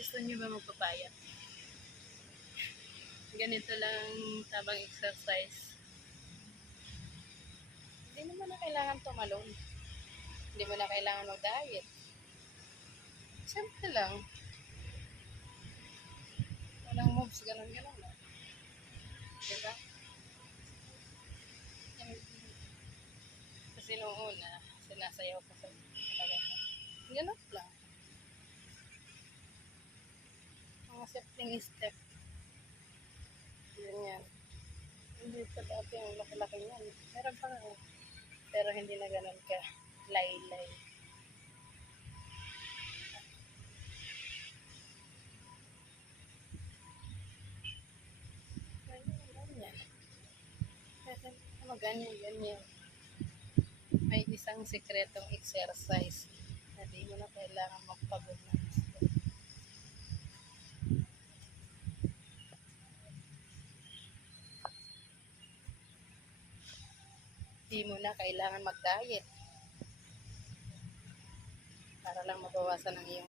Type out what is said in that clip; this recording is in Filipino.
Gusto niyo ba magpapayat? Ganito lang tamang exercise. Hindi naman na kailangan tumalon. Hindi mo na kailangan mag-diet. Simple lang. Walang moves, ganun-ganun lang. Diba? Kasi noong una, sinasayaw ko sa talaga. Ganun lang. Mga simpleng step. Ganyan. Hindi pa dati ang laki-laki niyan. Meron pa nga. Pero hindi na ganun ka. Laylay. Ganyan. Ganyan. May isang sikretong exercise na di mo na kailangan magpagod ng gusto. Di mo na kailangan mag-diet para lang mabawasan ang iyong